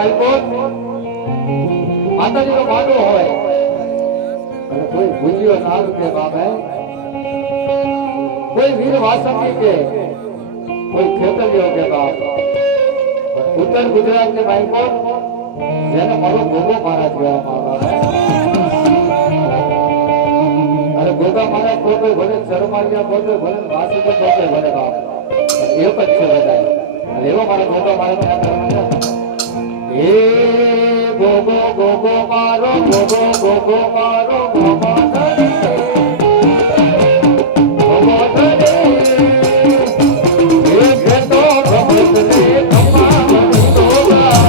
માલકો માતાજી નો માંડવો હોય અને કોઈ ભૂજ્યો ના રૂપે બાબે કોઈ વીર વાસંતી કે કોઈ ખેતરીઓ કે બાપ ઉત્તર ગુજરાત ને માલકો જેને મારો ગોગો મહારાજ કહેવામાં આવે અને ગોગા મહારાજ પોતે ભલે શરમાળિયા પોતે ભલે વાસી પોતે ભલે બાપ એક જ છે બધા એવો મારો ગોગો મહારાજ એ ગોગો ગોગો મારો ગોગો ગોગો મારો ગોગો ધરે ગોગો ધરે એ ખેતો ભમત રે ખમા ગોગા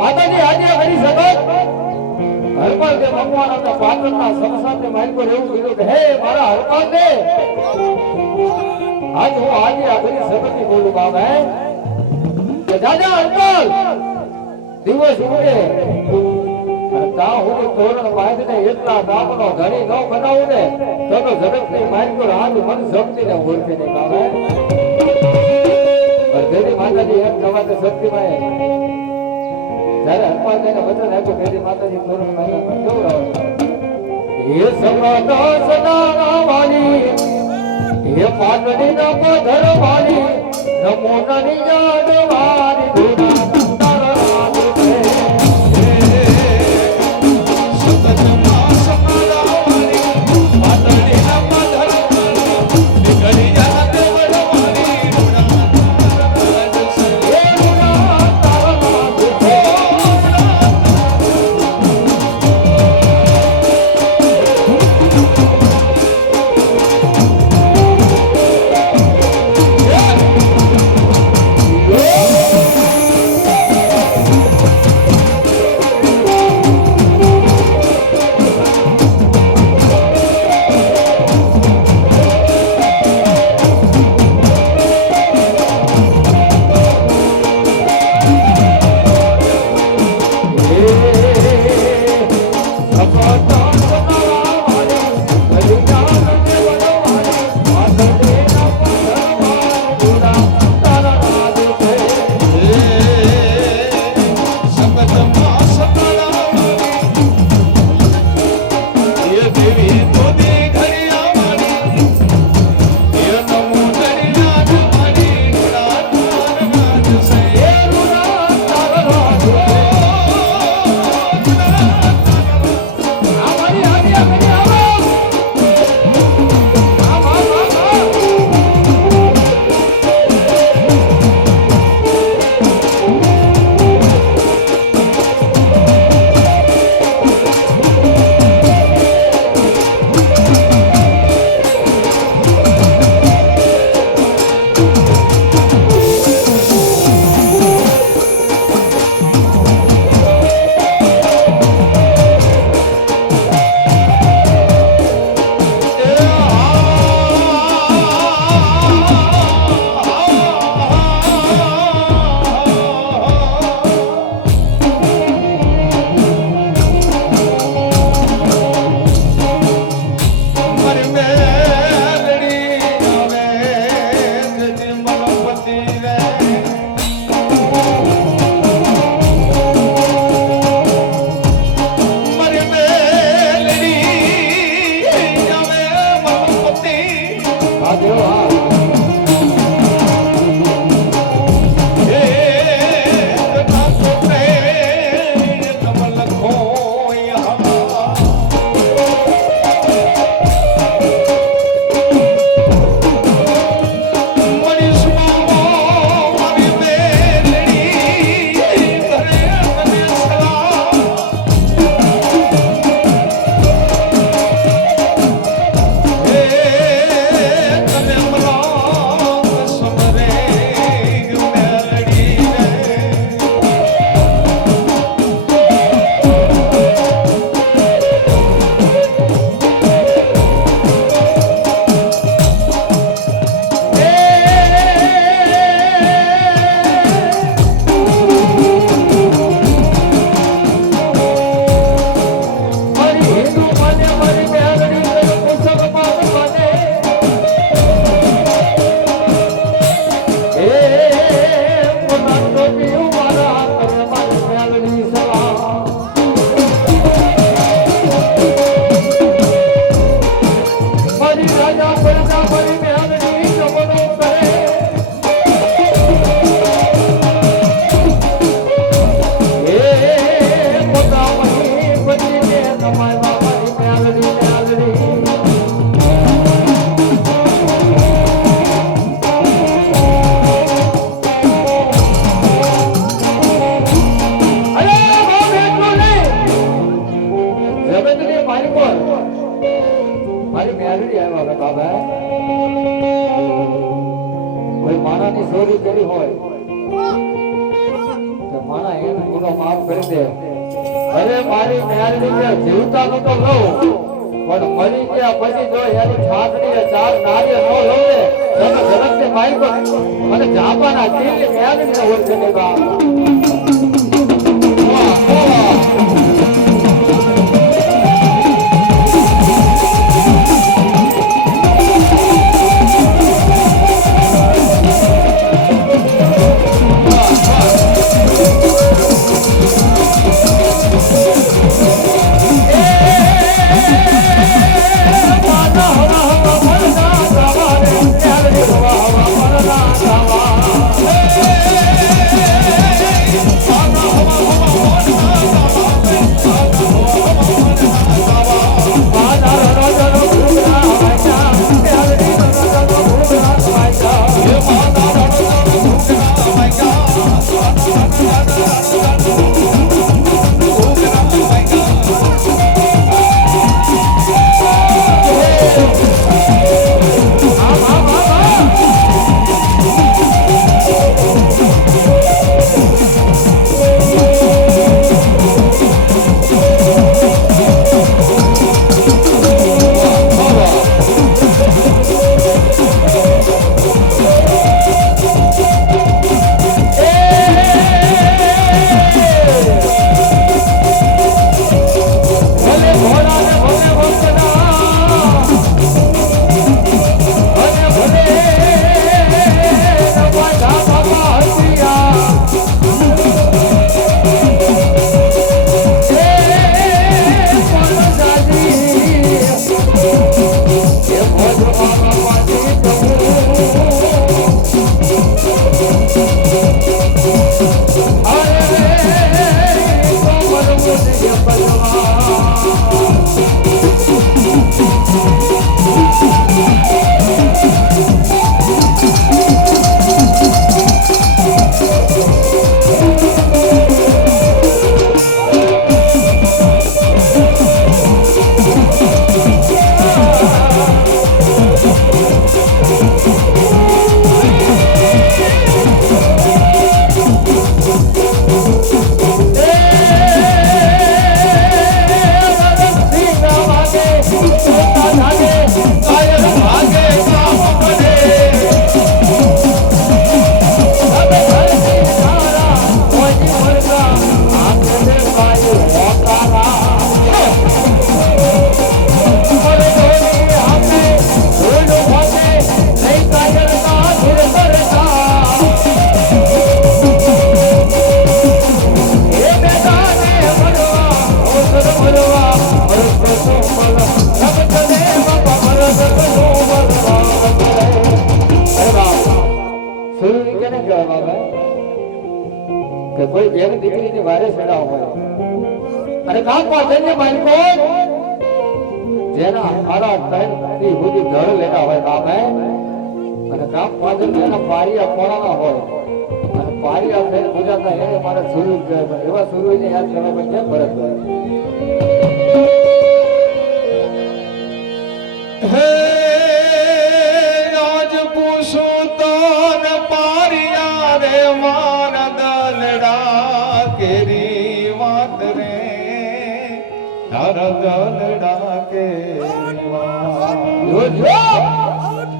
માતાજી આજે હરી સગત હરપાલ કે ભગવાન આપણા પાત્રના સમસાતે માઈકો એવું કીધું કે હે મારા હરપાલ દે આજ હું આજે આ બધી સગતી બોલું બાબા હે કે દાદા હરપાલ દિવસ ઉગે તા હું તોરણ બાંધને એટલા દામનો ઘણી ન બનાવું ને તો ઝડપથી માઈકો હાથ મન શક્તિને ઓળખે ને બાબા દેવી માતાજી એમ કહેવાતે શક્તિમાં જ્યારે હનુમાન તેને વચન આપ્યું દેવી માતાજી તોરણ માતા કેવું આવે હે સદા સદા વાલી હે પાટડી ના પધર વાલી નમો નરી યાદ વારી ધુના તારા નામ છે ચોરી કરી હોય તો મારા એને ગુનો માફ કરી દે. અરે મારી મેરડી જીવતા નતો લઉં પણ મરી ગયા પછી જો એની ઠાકડી ચાર નારીઓ ન લઉં ને તમે જગતને માયકો મને જાપાના દિલની મેરડીને ઓળખે ને બા. કોઈ બેન દીકરીની વારે છેડા હોય અને કામ પાછળને માલિકો જેના હારા ત્રણથી સુધી ઘર લેતા હોય કામે અને કામ પાછળ એના પારિયા કોણાના હોય અને પારિયા થઈને પૂજાતા એને મારે સુરુ એવા સુરુને યાદ કરવા માટે ભરત હે આજ પૂછો તો ન પારિયા રે મારા દલડા કેરી વાત રે તારા દલડા કેરી વાત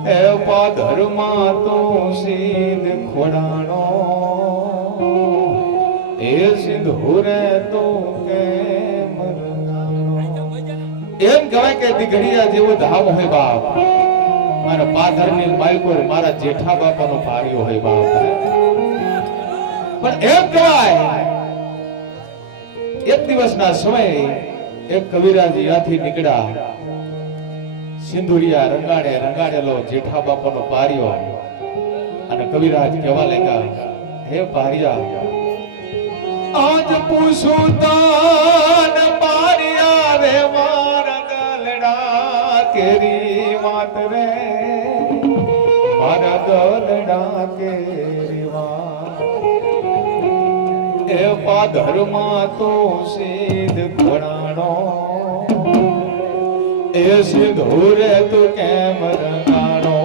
હે પાધરમાં તો સીધ ખોડાણો એ સિંધુરે તો કેમ એમ કહેવાય કે દીકરીયા જેવો ધામ હોય બાપ મારા પાધરની માલિકો મારા જેઠા બાપાનો ભાર્યો હોય બાપ પણ એમ કહેવાય એક દિવસના સમયે એક કવિરાજ ત્યાંથી નીકળ્યા સિંધુરિયા રંગાડેલો જેઠા બાપાનો ભાર્યો અને કવિરાજ કહેવા લાગ્યા હે ભાર્યા આજ પૂછું તાન પારિયા રે મારા દલડા કેરી વાત રે મારા દલડા કેરી વાત એ પાધરમાં તો સીધ ઘણાણો એ સિંધુરે તું કેમ રંગાણો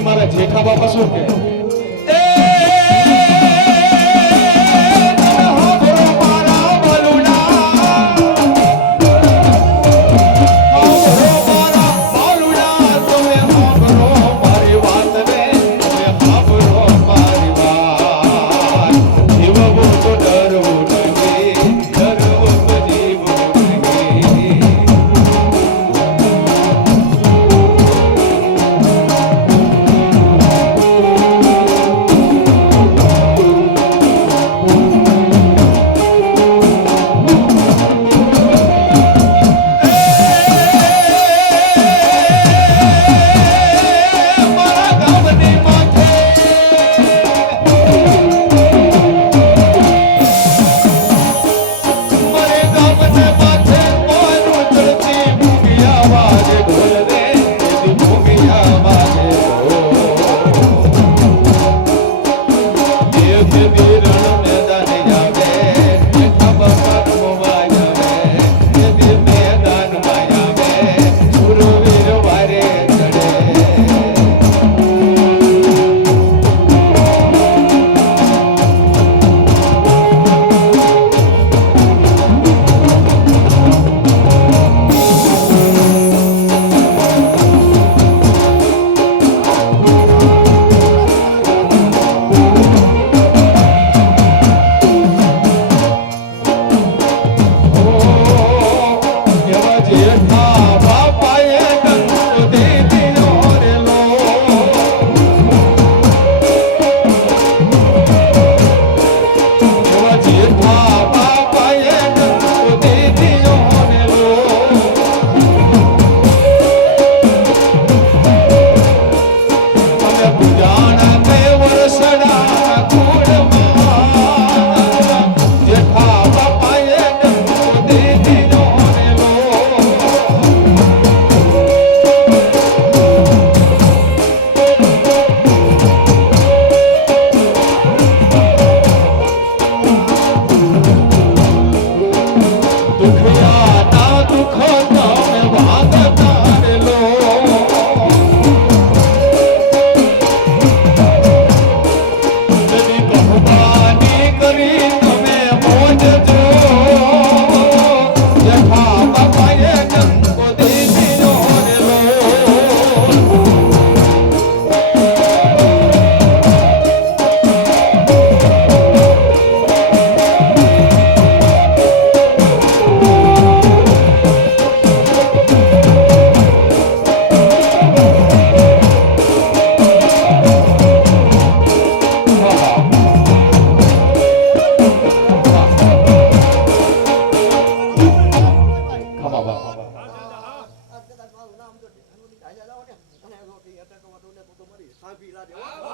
મારા જેઠા બાપા શું કે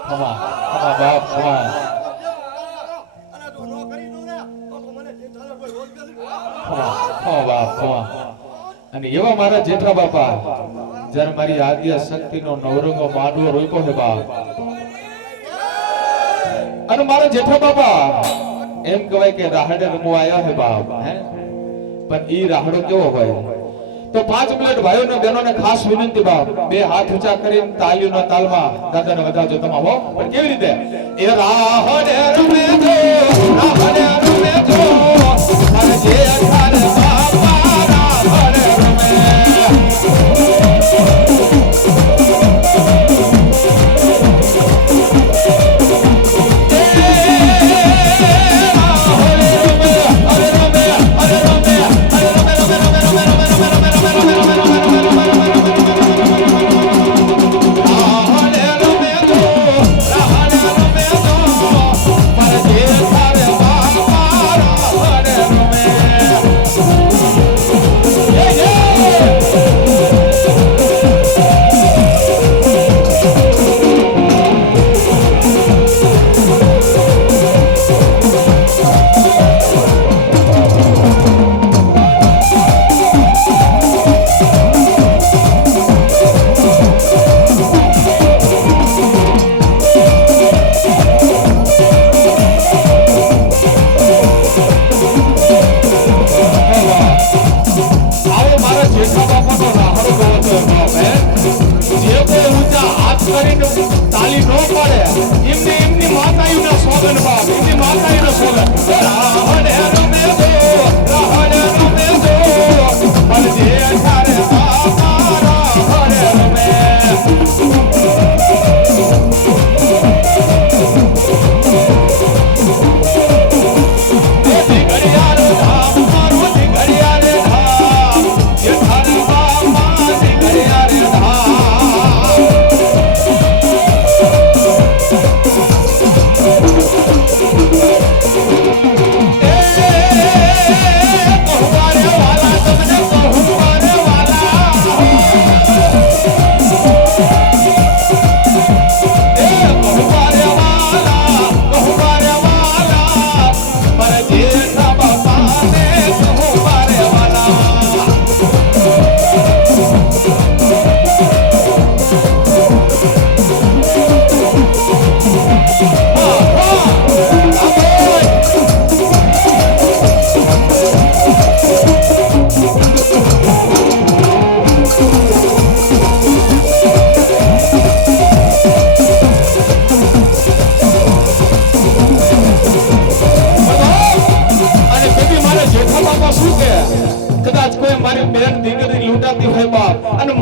ખમા બાપ ખમા બાપ ખમા. અને એવા મારા જેઠા બાપા જ્યારે મારી આદ્ય શક્તિનો નવરંગો માંડવો રોપ્યો છે બાપ, અને મારા જેઠા બાપા એમ કહેવાય કે રાહડે રમવા આવ્યા છે બાપ, હે પણ ઈ રાહડો કેવો હોય તો 5 મિનિટ ભાઈઓને બહેનોને ખાસ વિનંતી બાપ, બે હાથ ઊંચા કરીને તાલીઓના તાલમાં દાદાને વધાવજો તમે હો. પણ કેવી રીતે એ રાહડે રમે જો, રાહડે રમે જો, અને જે અઠારે બાપા રાહડે રમે. તાલી નો પડે એમની માતાજીના સોગન બાપ, એમની માતાજીના સોગન રાહડે રમે જો, રાહડે રમે જો, અને જે અઠારે બાપા રાહડે રમે.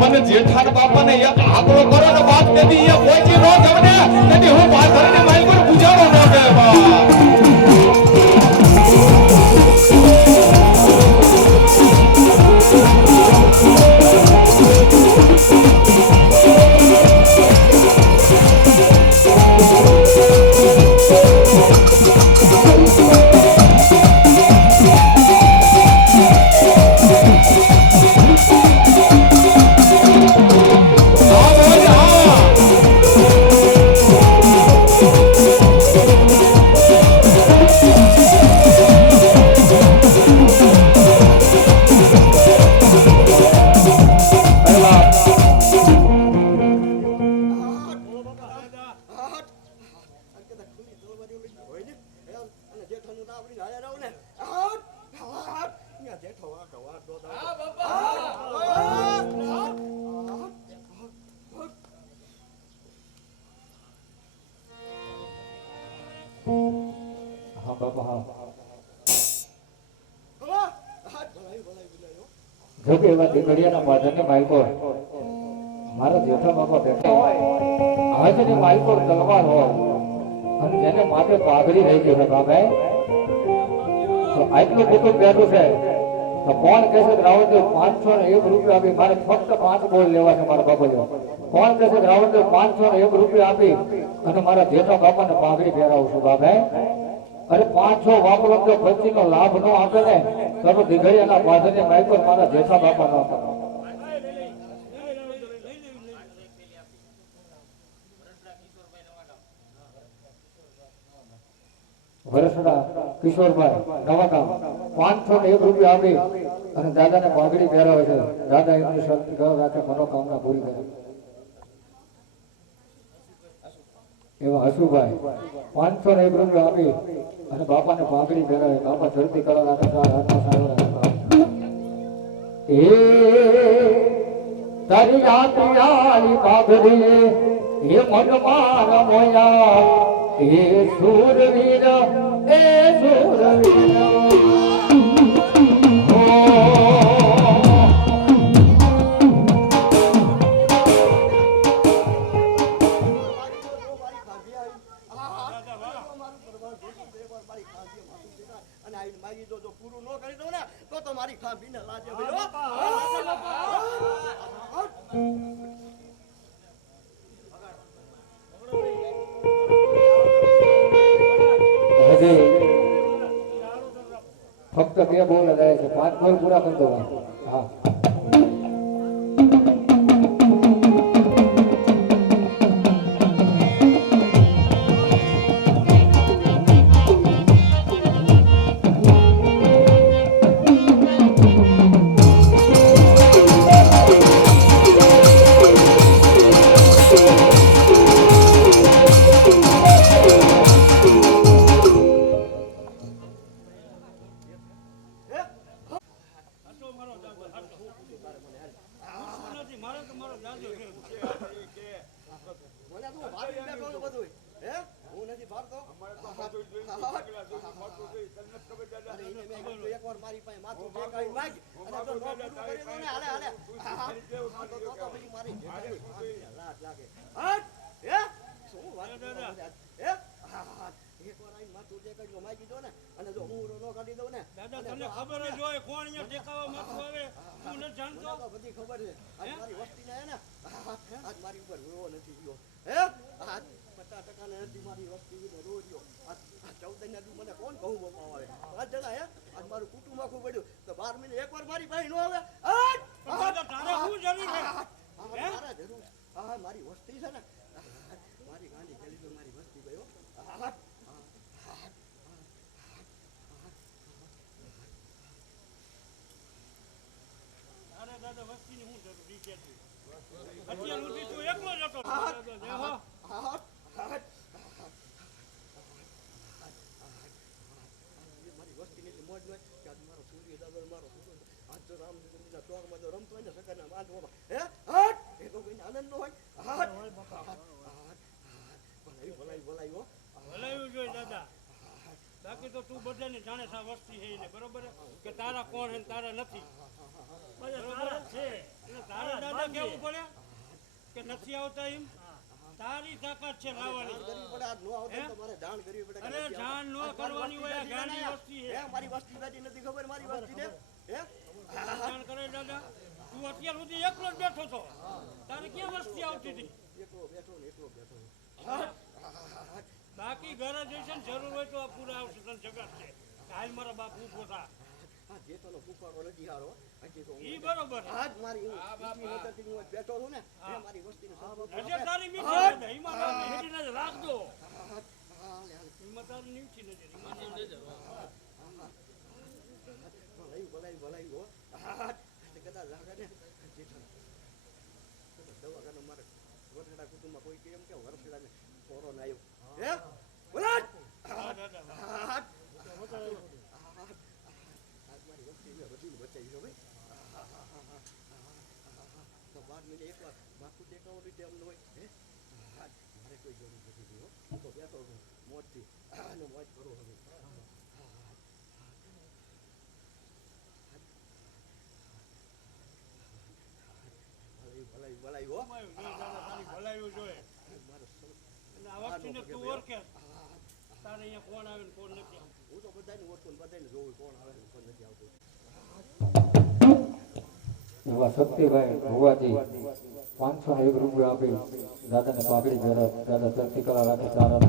મને જેઠાન બાપાને એક આંકડો કરો ને બાપ, તેથી એ પહોંચી ન ગમે, તેથી હું પાથરની માઈ પર પૂજારો ન દે બાપ. જો કે એવા દીકરીયાના માધનની માલિકો મારા જેઠા બાપા બેઠા હોય, હાજની માલિકો તલવાર હોય, અને જેને માથે પાઘડી રહી ગઈ હોય બાબા, તો આટલું બધું બેઠું છે તો કોણ કહેશે રાવણદેવ 501 રૂપિયા આપી, મારે ફક્ત 5 બોલ લેવા છે મારા બાપા. કોણ કહેશે રાવણદેવ 501 રૂપિયા આપી અને મારા જેઠા બાપાને પાઘડી પહેરાવું છું બાબા. અરે 500 વાપરો જો પછીનો લાભ ન આપે ને તો દીકરીયાના માધનની માલિકો મારા જેઠા બાપા ન કરે. વર્ષના કિશોરભાઈ નવાગામ 501 રૂપિયા આપી અને દાદાને પાઘડી પહેરાવે છે. દાદા એમની શક્તિ ગળ રાખે, મનોકામના પૂરી કરે. એવા હસુભાઈ 501 રૂપિયા આપી અને બાપાને પાઘડી પહેરાવે. બાપા જલ્દી કરવા રાખે, હાથમાં સારો રાખે. એ તારી આત્યાલી પાઘડી એ મન મારા મોયા એ સુરવીર એ સુરવીર પૂરું ન કરી દઉં ને તો મારી ખાંભીને લાજે ફક્ત 2 બોલ જાય છે. 5 બોલ પૂરા કરી દો. હા એકવાર મારી પાસે માથું ટેકાઈ માગ અને જો નો પૂરું કરી દો ને હાલે હાલે તો મારી લાટ લાગે હટ હે શું વાત હે એકવાર આઈ માથું ટેકાઈ માગી દો ને અને જો હું નો કાઢી દઉં ને દાદા તને ખબર જ હોય કોણ અહીંયા ટેકાવા માથું આવે તું ન જાણતો બધી ખબર છે આજ મારી વસ્તી ને હે ને આજ મારી ઉપર રોવો નથી ગયો હે આજ 50% ને નથી મારી વસ્તી ને રોજો આ 14 ને મને કોણ કહું બપાવ આવે આજ જણા હે આજ મારું કુટુંબ આખું પડ્યું તો 12 મહિને એકવાર મારી પાસે નો આવે દાદા તારે શું જરૂર છે હે મારા જરૂર હા મારી વસ્તી છે ને મારી ગાંધી ગલી તો મારી વસ્તી ગયો અરે દાદા વસ્તીની શું જરૂર ઈ કે અત્યાર સુધી તું એકલો જ હતો દેહો મારી વસ્તી ની મોજ હોય કે આજ મારો સૂર્ય દાદો મારો આજ તો રામચંદ્રના ચોકમાં જો રમતો હોય ને સગરના બાંધવામાં હે હટ એ તો કોઈને આનંદ નો હોય ભલાઈ ભલાયું જોઈએ દાદા બાકી તો તું બધાને જાણે છે આ વસ્તી છે એને બરોબર કે તારા કોણ છે ને તારા નથી બરોબર છે એટલે તારે દાદા કેવું પડે કે નથી આવતા એમ તારી તાકાત છે લાવવાની મારે જાણ કરવી પડે અરે જાણ ન કરવાની હોય ગાંડી વસ્તી છે મારી વસ્તી બેઠી નથી ખબર મારી વસ્તી ને હે જાણ કરે દાદા તું અત્યાર સુધી એકલો જ બેઠો છો તારે ક્યાં વસ્તી આવતી હતી એકલો બેઠો બાકી ઘરે જઈશે ને જરૂર હોય તો આ પૂરા આવશે તને જગત છે હાલ મારા બાપ ઉભો થા જે તો પુકારો નથી હારો હજી તો ઈ બરોબર આજ મારી મદદથી હું બેઠો છું ને એ મારી વસ્તીને અજે તારી મીઠી નજર ઈમાં તારી મીઠી નજર રાખજો ઈમાં તારી મીઠી નજર ઈમાં નજર ભલાઈ હો કદાચ લાગે ને દવાખાને મારે વરસડા કુટુંબમાં કોઈ કેમ કે વરસડાને કોરોના આવ્યો હે બોલાટ મારી વસ્તીને બધી બચાવી છે ભાઈ તો 12 મહિને એકવાર માથું ટેકાવવાની ટેમ ન હોય હે મારે કોઈ જરૂર નથી હું તો બેઠો છું મોજથી અને મોજ કરું હવે ભલાઈ હો ભલાયું જોઈએ અને આ વસ્તીને તું ઓળખે તારે અહીંયા કોણ આવે ને કોણ નથી આવતું હું તો બધાને ઓળખું બધાને જોઉં કોણ આવે ને કોણ નથી આવતું એવા શક્તિભાઈ ભુવાજી 501 રૂપિયા આપી દાદાને પાઘડી પહેરાવે. દાદા શક્તિ કલા રાખે. સારા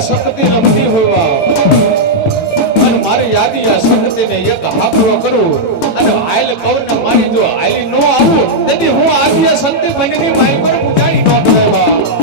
શક્તિ રમતી હોય અને મારી યાદી આ શક્તિને એક હાકરો કરું અને આયલ કવરને મારી જો આયલી નો આવું તેથી હું આદિ શક્તિ બનીની માઈ પર ઉજાડી નો કરાવા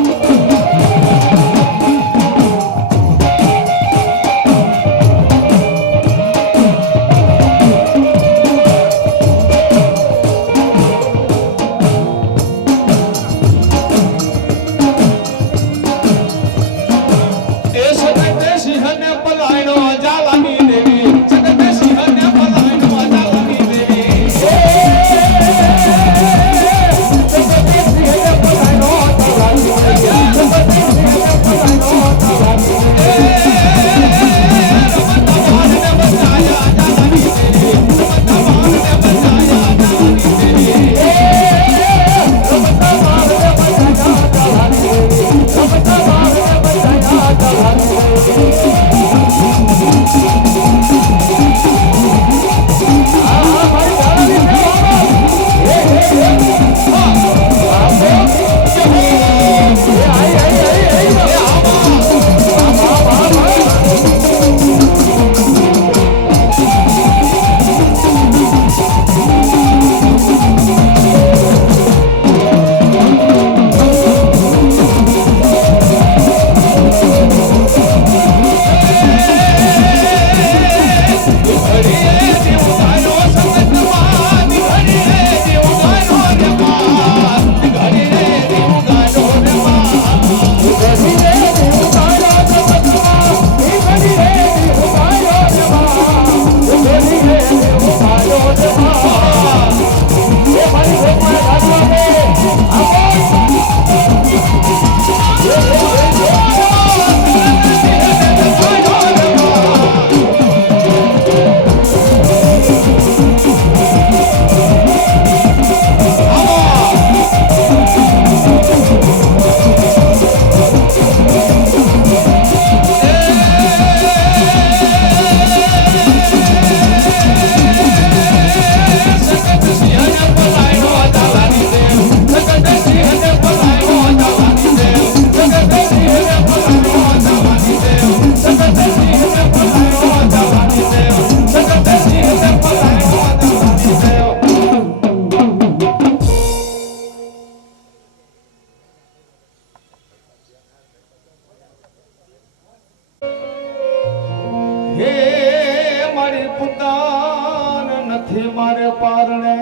મારે પારણે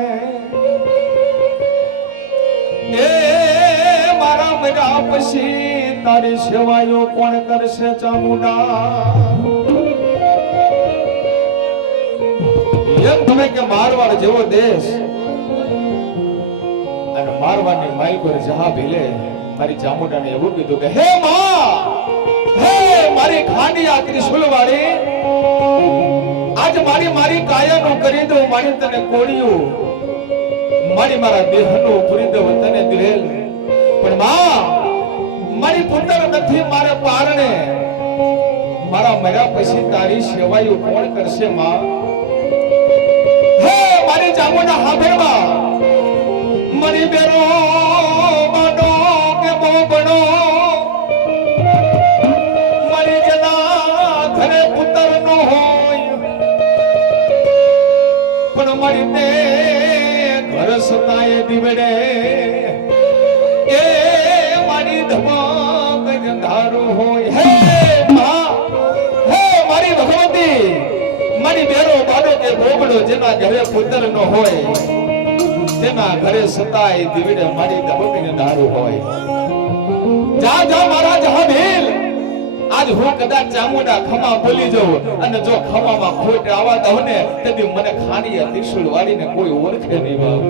એ મારા મર્યા પછી તારી સેવાયો કોણ કરશે ચામુંડા એમ તમે કે મારવાડ જેવો દેશ અને મારવાડની માઈ પર જહા ભીલે મારી ચામુંડાને એવું કીધું કે હે માં મારી ખાંડિયા ત્રિશુલ વાળી આજ મારી કાયાનું કરી દઉં મારી તને કોળિયું મારા દેહનું પૂરી દઉં તને દિવેલ પણ માં મારી પુત્ર નથી મારે પારણે મારા મર્યા પછી તારી સેવાયું કોણ કરશે માં હે મારી ચામુંડા હાંભળમાં મારી બેરો માનો કે બોબણો મારી જેના ઘરે પુત્ર નો હોય પણ મારી તે ઘર સતાય દીવડે એ મારી ધમાક અંધારો હોય હે મારી ભગવતી મારી બેરો બાડો કે બોબડો જેના ઘરે પુત્ર નો હોય તેના ઘરે સતાય દીવડે મારી ધબક અંધારો હોય જા મારા જહાબીલ આજ હું કદાચ ચામુંડા ખમા બોલી જાઉં અને જો ખમામાં ખોટ આવા દઉં ને તેથી મને ખાણીયા ત્રિશુલ વાળીને કોઈ ઓળખે નહીં બાપ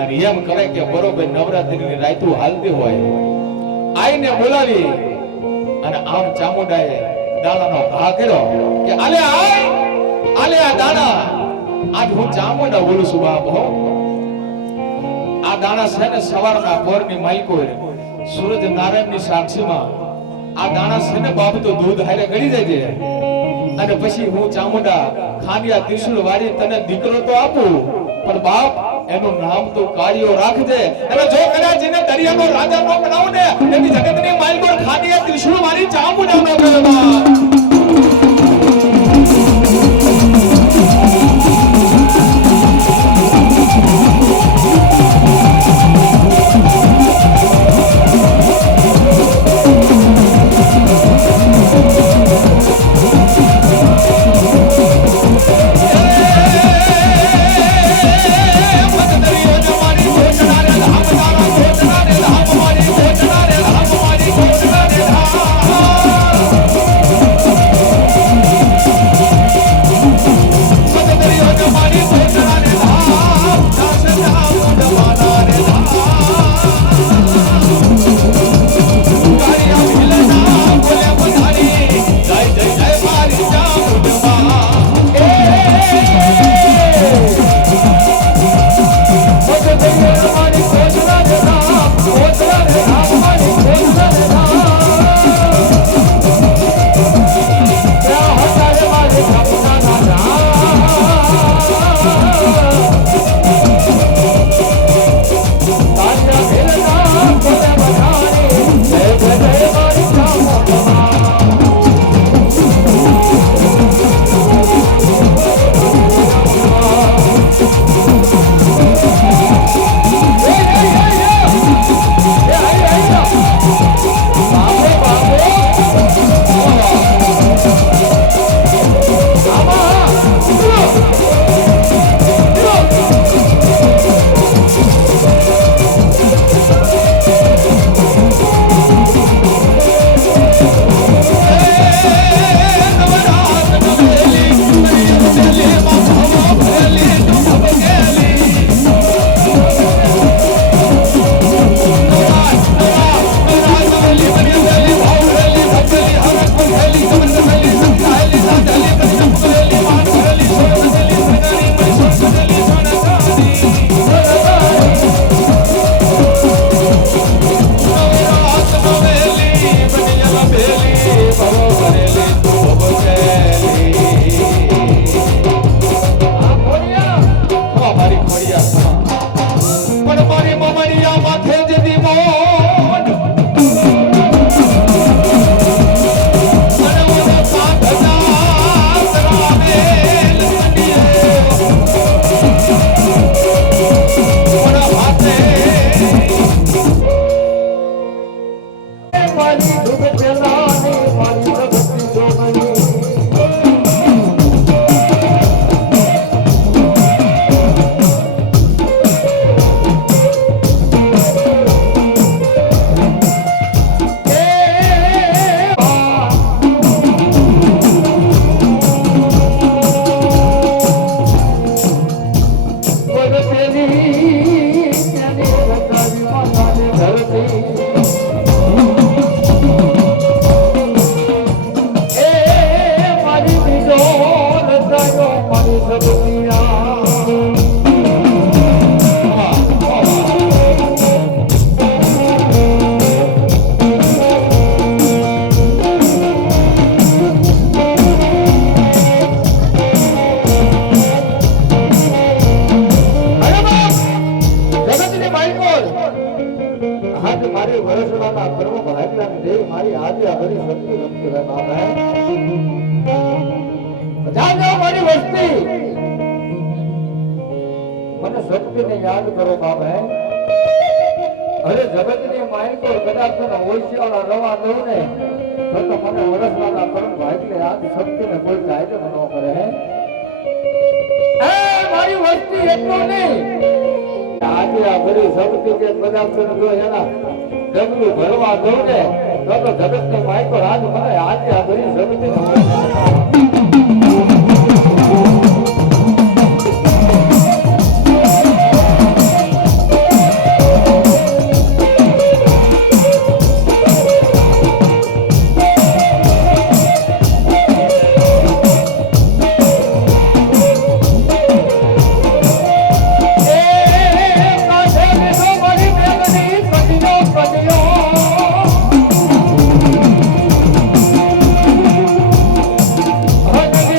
અને એમ કરે કે બરોબર નવરાત્રીની રાતું હાલતી હોય આઈને બોલાવી અને આમ ચામુંડાએ દાણાનો ઘા કર્યો કે આલે આ દાણા આજ હું ચામુંડા બોલું છું બાપ હો આ દાણા છે ને સવારના પોરની માલિકો સૂરજ નારાયણની સાક્ષીમાં આ દાણા છે ને બાપ તો દૂધ હારે ગળી જાય છે અને પછી હું ચામુંડા ખાંડિયા ત્રિશુલ વાળી તને દીકરો તો આપું પણ બાપ એનું નામ તો કાળિયો રાખજે અને જો કદાચ એને દરિયાનો રાજા નો બનાવું ને એની જગતની માલિકો ખાંડિયા ત્રિશુલ વાળી ચામુંડા નો બનાવ મારી વરસડાના કર્મ ભાગલા દેવ મારી આજ્ઞા કરી શક્તિ રમતી રહે બાપ હે જાજો મારી વસ્તી મને શક્તિને યાદ કરો બાપ હે અરે જગતની માયકો કદાચ તને ઓળખ્યાળા રવા દઉં ને તો મને વરસડાના કર્મ ભાગલે આજ શક્તિને કોઈ કાયદો ન કરે હે મારી વસ્તી એટલો નહીં આજે આ બધી શક્તિ કે કદાચ તને જો એના ડગલું ભરવા દઉં ને તો જગતની માયકો રાજ મને આજે આ બધી શક્તિને Oh,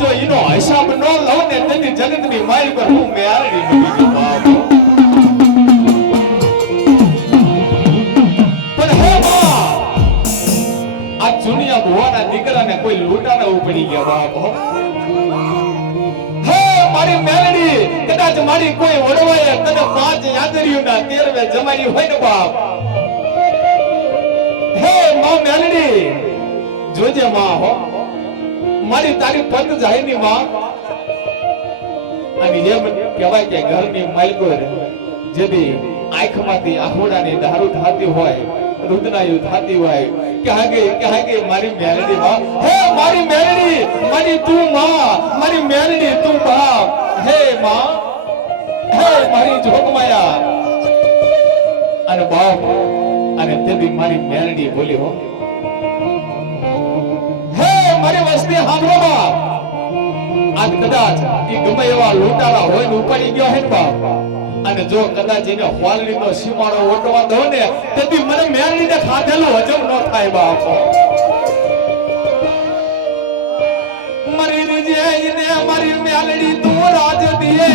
જો એનો હિસાબ ન લઉં ને તેથી જગતની માય પર હું મેરડી બની ગયો બાપ પણ હે માં આ જુનિયા ભુવાના દીકરાને કોઈ લૂંટારા ઉપડી ગયા બાપ હે મારી મેલડી કદાચ મારી કોઈ વડવાએ તને 5 યાદરીઓના 13વે જમાઈ હોય ને બાપ હે માં મેલડી જોજે માં હો મારી તારી પગ જાય ની માં અને એમ કહેવાય કે ઘરની માલકો જેદી આંખમાંથી આહુડાની દારૂ થાતી હોય રુદનાયુ થાતી હોય કે હાગે મારી મેલડી માં હે મારી મેલડી મારી તું માં મારી મેલડી તું બાપ હે માં હે મારી જોગમાયા અને બાપ અને તેદી મારી મેલડી બોલી હો હે મારી વસ્તી સાંભળો બાપ આજ કદાચ ઈ ગમે એવા લૂંટારા હોય ને ઉપાડી ગયો હે બાપ અને જો કદાચ એને હોલડીનો સીમાડો ઓટવા દો ને તેથી મને મેલડીને ખાધેલું હજમ ન થાય બાપ મરી રીજે ને મારી મેલડી તું રાજ દીએ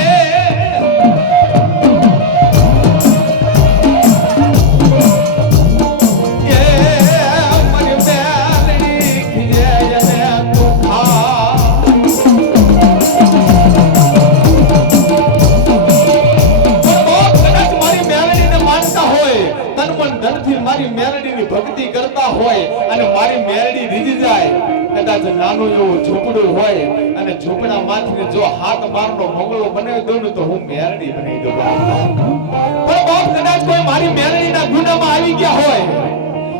મારી મેલડીની ભક્તિ કરતા હોય અને મારી મેલડી રીજી જાય કદાચ નાનું એવું ઝૂંપડું હોય અને ઝૂંપડા માંથી જો હાથ મારનો મંગળો બનાવી દઉં તો હું મેલડી બનાવી દઉં પણ બાપ કદાચ કોઈ મારી મેલડીના ગુનામાં આવી ગયા હોય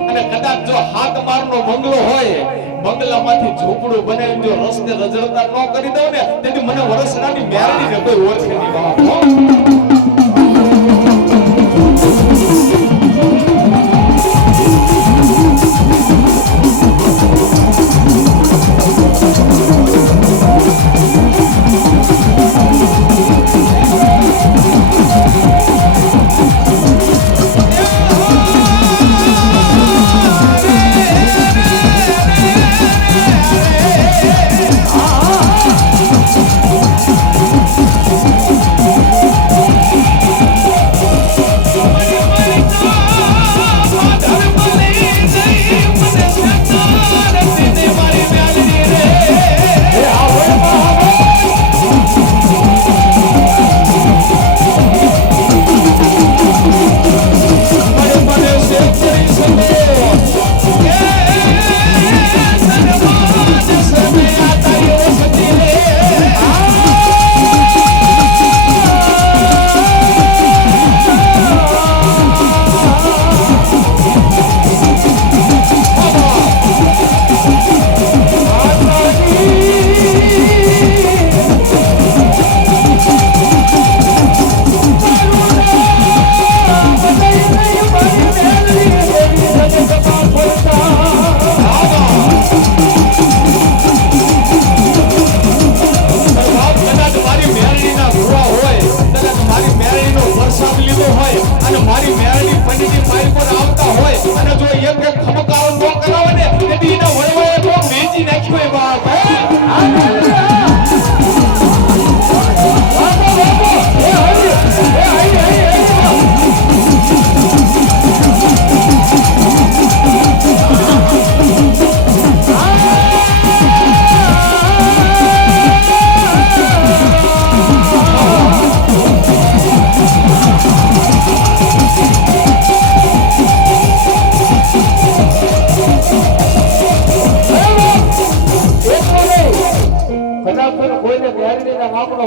અને કદાચ જો હાથ મારનો મંગળો હોય બંગલામાંથી ઝૂંપડું બનાવીને જો રસ્તે રજળતા ન કરી દઉં ને તેથી મને વરસનાની મેલડીને કોઈ ઓળખે નહીં બાપ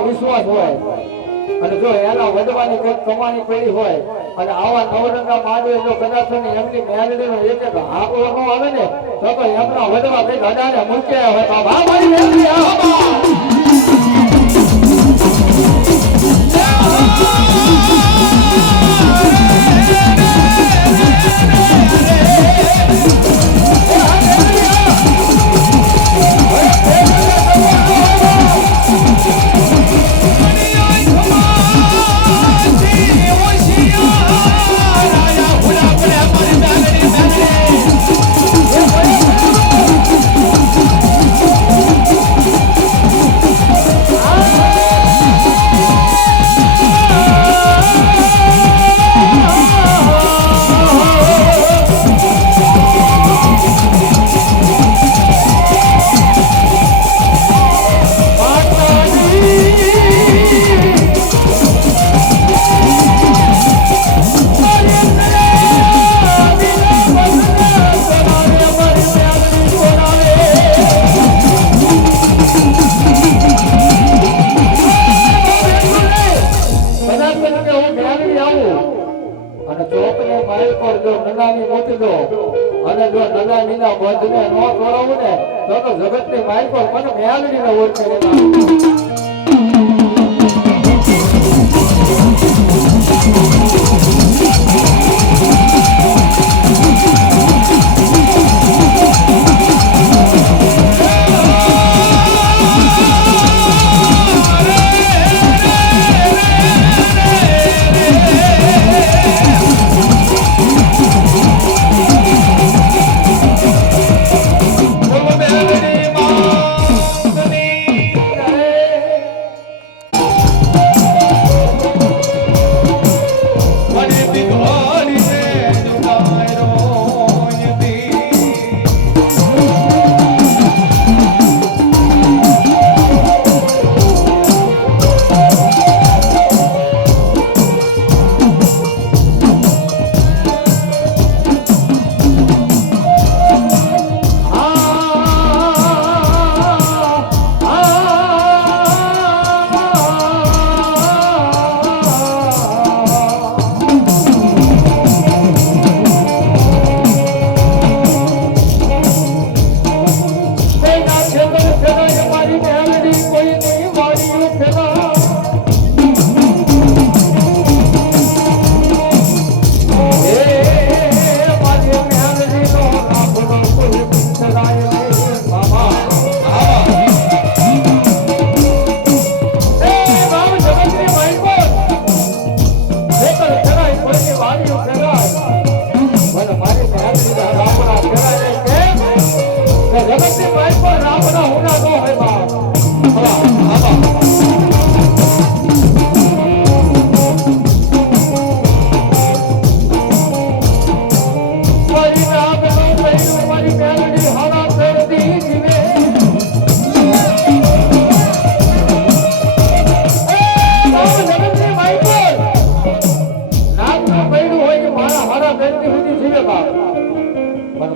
વિશ્વાસ હોય અને જો એના વધવાની કોઈ કમાણી પડી હોય અને આવા નવરંગા માંડવે જો કદાચ એમની મેલડીનો એક એક હાંકલો ન આવે ને તો એમના વધવા કઈ ગડાને મૂકે હોય તો આ મારી મેલડી મેલડીના બંધને ન તોડવું ને તો જગતની માયકો મને મેલડીને ઓળખે રે બાપ.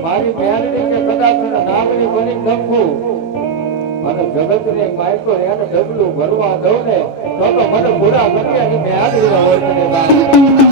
મારી મેલડી કે કદાચ નાગણી બની ગમવું અને જગતને માયકો એને ડબલું ભરવા દઉં ને તો મને પૂરા કર્યા કે મેલડી હોય